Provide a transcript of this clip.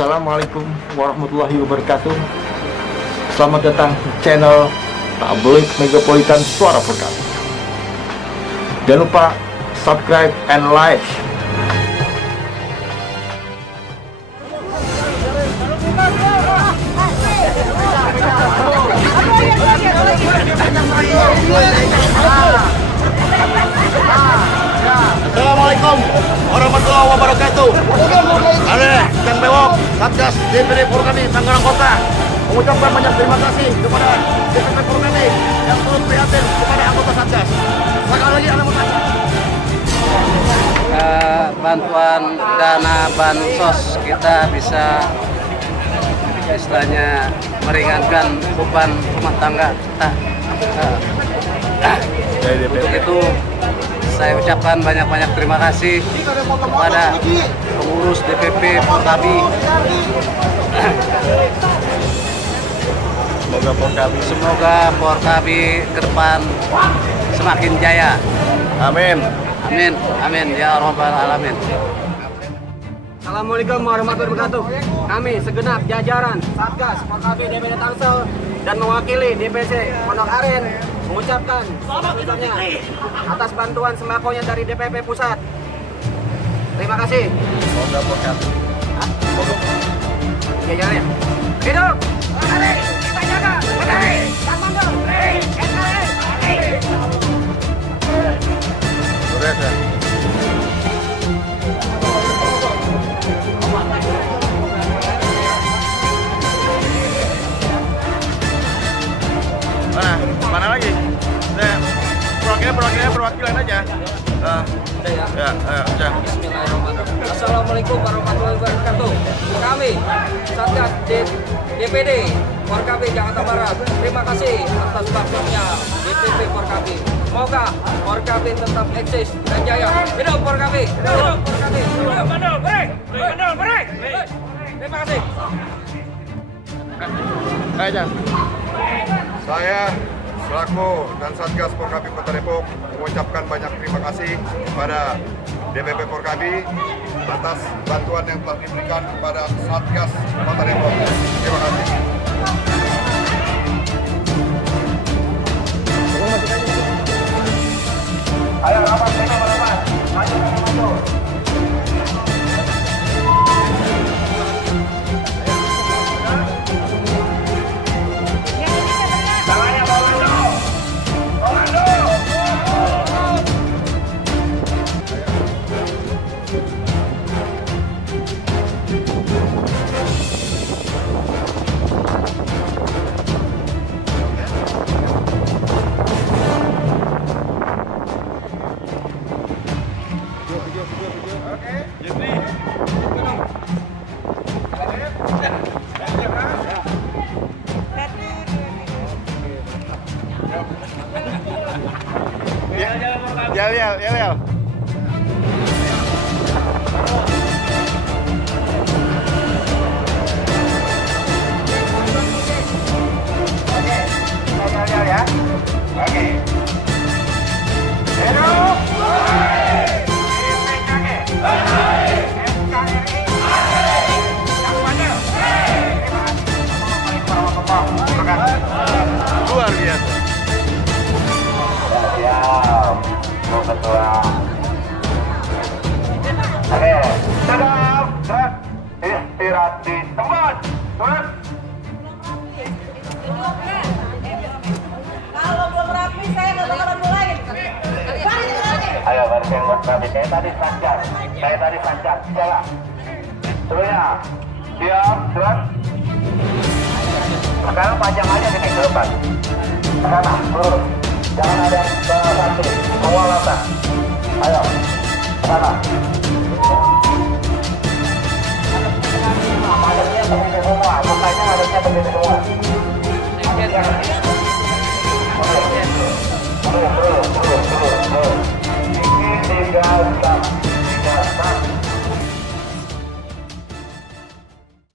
Assalamualaikum warahmatullahi wabarakatuh. Selamat datang di channel Tabloid Megapolitan Suara Perkabih. Jangan lupa subscribe and like. Assalamualaikum warahmatullahi wabarakatuh. Ada Kang Bewok, Satgas DPD Purkabih Tangerang Kota mengucapkan banyak terima kasih kepada DPD Purkabih yang turut prihatin kepada anggota Satgas. Sekali lagi Anda bertanya. Bantuan dana bansos kita bisa istilahnya meringankan beban rumah tangga kita. Untuk itu saya ucapkan banyak-banyak terima kasih kepada pengurus DPP Purkabih. Semoga Purkabih ke depan semakin jaya. Amin. Amin, amin ya rabbal alamin. Assalamualaikum warahmatullahi wabarakatuh. Kami segenap jajaran Satgas Purkabih DPD Tangsel dan mewakili DPC Pondok Aren mengucapkan selamatnya atas bantuan sembakonya dari DPP Pusat. Terima kasih. Semoga Purkabih. Jajarannya. Hidup! Purkabih! Kita jaga! Purkabih! Kang Mandor! Beres ya. Mana lagi? Perwakilan aja. Ya. Bismillahirrahmanirrahim. Assalamualaikum warahmatullahi wabarakatuh. Kami Satgas DPD Purkabih Jakarta Barat. Terima kasih atas bantuannya DPP Purkabih. Semoga Purkabih tetap eksis dan jaya. Hidup Purkabih. Hidup Purkabih. Hidup Mandor. Break. Terima kasih. Aja. Saya selaku dan Satgas Purkabih Kota Depok mengucapkan banyak terima kasih kepada DPP Purkabih atas bantuan yang telah diberikan kepada Satgas Kota Depok. Terima kasih. Ayo rapat, maju. Yel. Luar biasa. Ketua. Oke, sedap, gerak, istirahat di tempat. Turun. Kalau belum rapi saya nggak bakalan mulai. Ayo baris yang buat rapi. Saya tadi sancar. Jalan. Semuanya. Siap, gerak. Sekarang panjang aja nih ke depan. Ke sana, lurus. Jangan ada yang satu, semua lata. Ayo, sana. Madepnya begitu semua, mukanya harusnya begitu semua. Terus. Ini 3 jam.